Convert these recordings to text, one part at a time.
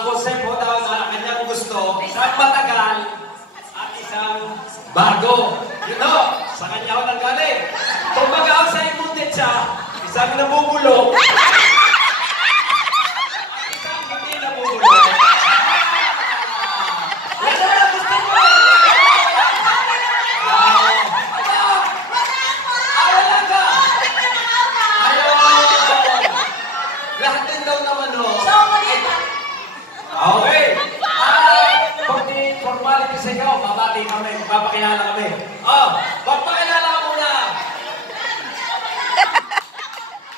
konsepto daw na kanyang gusto, isang matagal at isang bago. Yun o, sa kanya ako nanggaling. Kung mag-aam sa imuntit siya, isang nabubulong, at isang hindi nabubulong. Ito na gusto mo! Ayaw ka! Lahat din daw naman o. Okay. Formality sa ikaw, babati kami, papakilala kami. Magpakilala ka muna.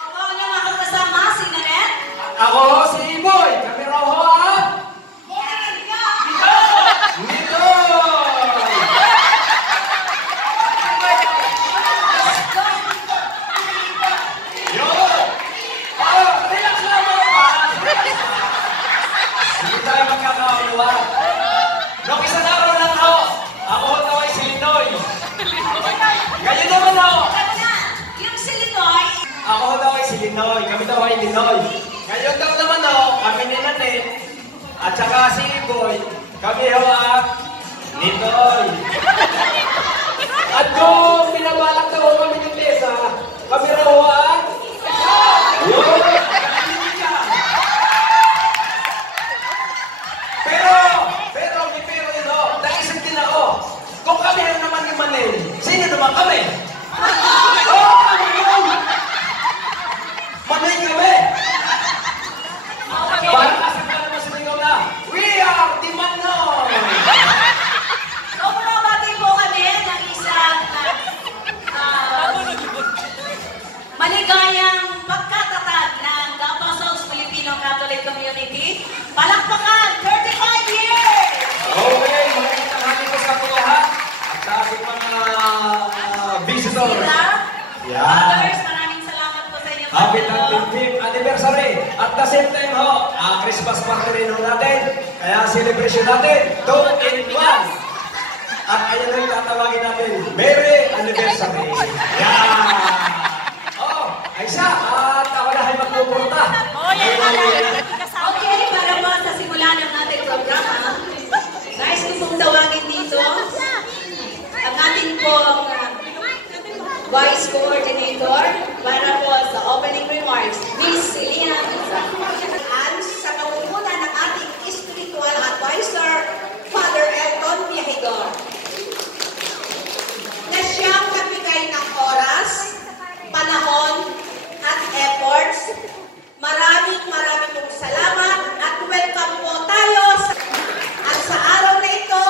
Ako lang ako kasama, si Nanet. Ako, si Iboy. Kami raw ho, ha? Nito! Yun! Relax lang mo ba? Hindi tayo magkakaulawa. Nung isang araw lang ako, ako daw ay si Linoy. Ngayon naman ako. Yung si Linoy. Ako daw ay si Linoy. Kami daw ay Linoy. Ngayon daw naman ako, kami ni Nanet. At saka si Iboy. Kami ang Linoy. At kung binabalak daw kami ni Tessa, kami raw ang yun! Pero ito, naisip din ako. Kung kami naman yung Manil, sino naman kami? Manil kami! Parang kasi pa naman sumigaw na, we are the Manoy! So, mabati po kami ng isang maligayang pagkatatag ng Davao South Filipino Catholic Community. Palakpakan, 35 years! Okay, magandang tanghali po sa ating lahat. At sa ating mga visitors. Others, maraming salamat po sa inyo. Happy 35th anniversary. At the same time ho, Christmas party rin ho natin. Kaya celebration natin, 2 in 1. At ayan na yung tatawagin natin, Merry Anniversary. Ay siya, at ako na ay magpupunta. Okay, para po sa simula ng ating programa, nais ko pong tawagin dito ang ating pong Vice Coordinator para po sa opening remarks, Miss Celia sa pamumunan ng ating spiritual advisor, Father Elton Viajidor, na siyang nagbigay ng oras, panahon, at efforts. Maraming pong salamat at welcome po tayo at sa araw na ito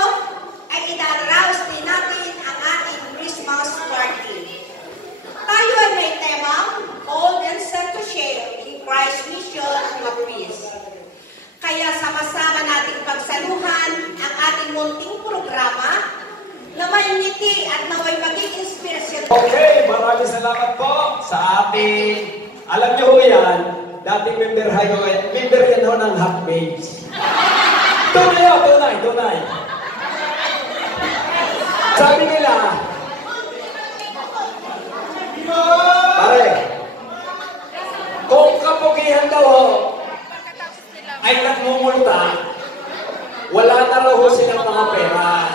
ay idaraos din natin ang ating Christmas party. Tayo ay may temang Old and Set to Share in Christ's Mission of Peace. Kaya sama-sama nating pagsaluhan ang ating munting programa na may ngiti at naway maging inspirasyon. Okay, maraming salamat po sa ating, alam niyo ho yan, dating member yan ho ng Hackmates. Tunay ho, tunay. Sabi nila, pare, kung kapugihan daw ho, ay nagmumulta, wala na raw ho silang mga pera.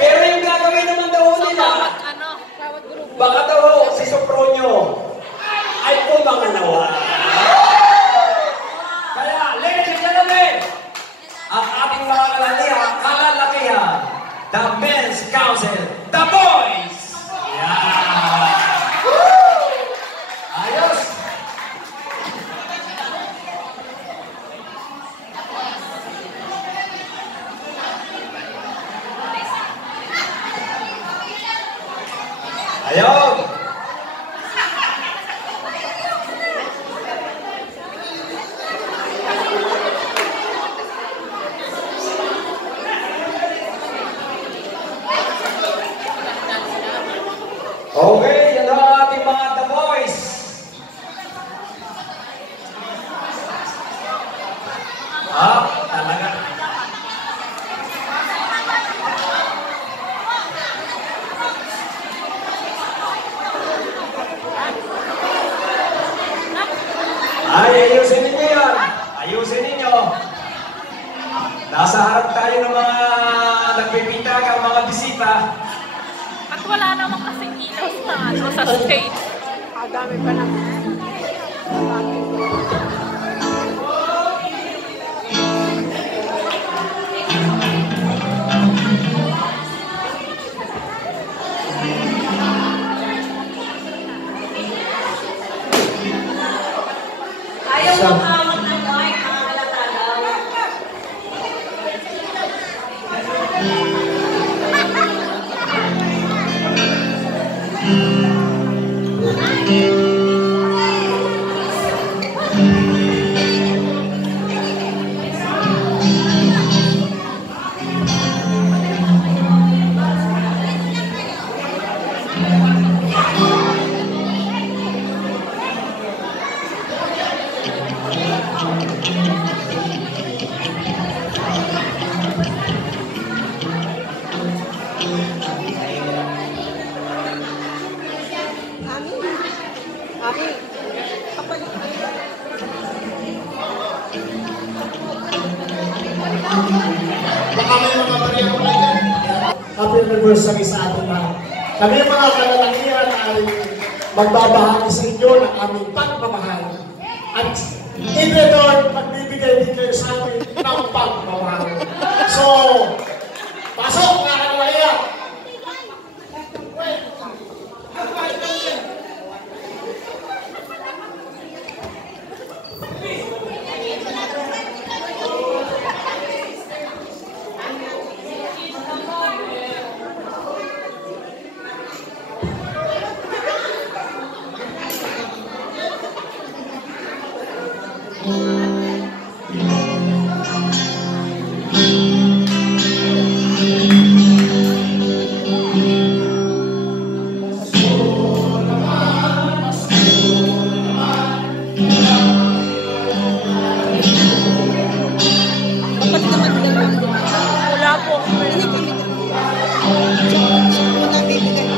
Pero yung gagawin naman daw nila, baka daw si Sopronio ay pumangalawa. Kaya, ladies and gentlemen, ang ating mga kalalakihan, the Men's Council, the Boys! Yeah! Ayos! Ayun! Okay, yan ang ating mga The Boys. Talaga. Ay, ayusin niyo yan. Ayusin ninyo. Nasa harap tayo ng mga nagpipintagang mga bisita. At wala namang kasing ilaw sa stage. Dami pa na. Ayaw makamot ng mic, mga kalatalaw. Baka may mga bariyang ulit. Happy anniversary sa ating lahat. Kami mga kalalakihan ay magbabahagi sa inyo ng aming pagmamahal. At in return, magbibigay din kayo sa amin ng pagmamahal. So, pasok mga kalalakihan! Wala po. Unang bibigay.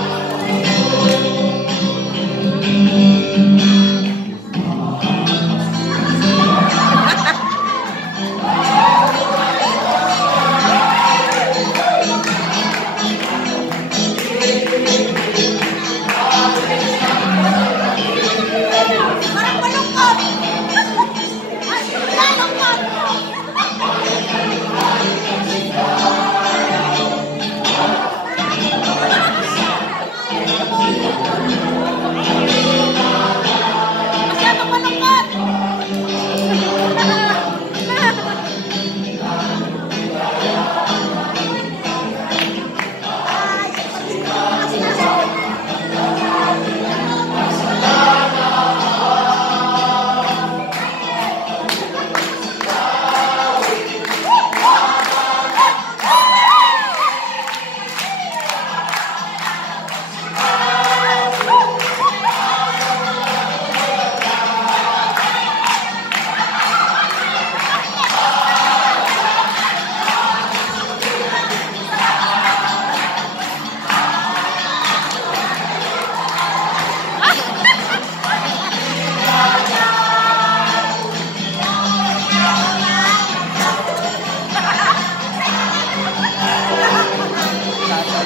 Parang malungkot! Malungkot! Masyadong malungkot!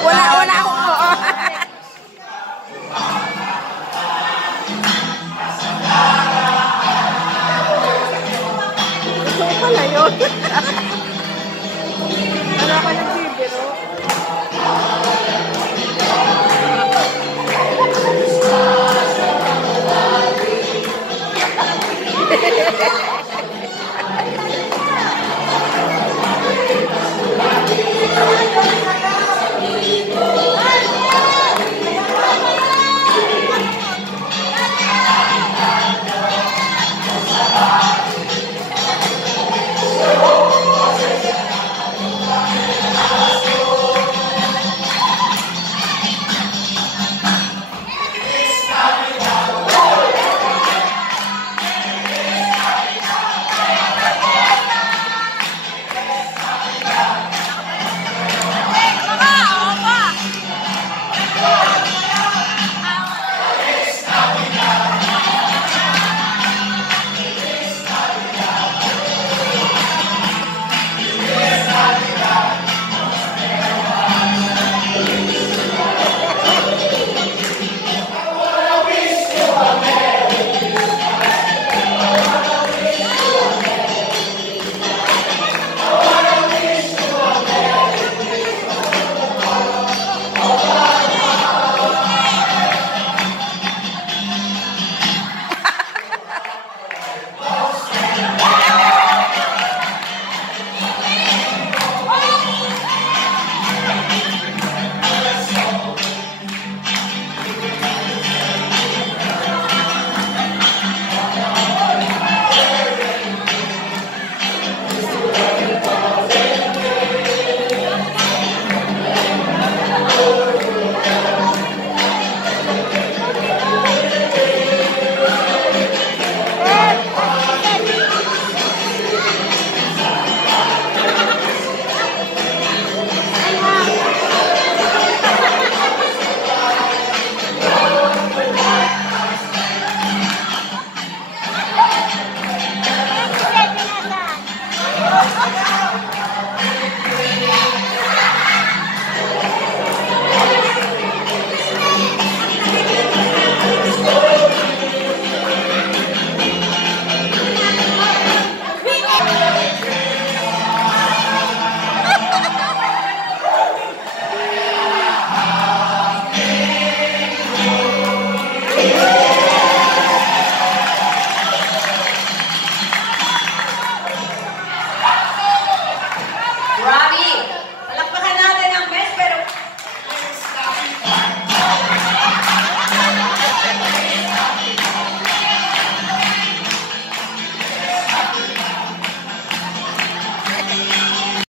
Wala akong oo. Ito pala yun. Wala ka ng bibiro. Hehehehe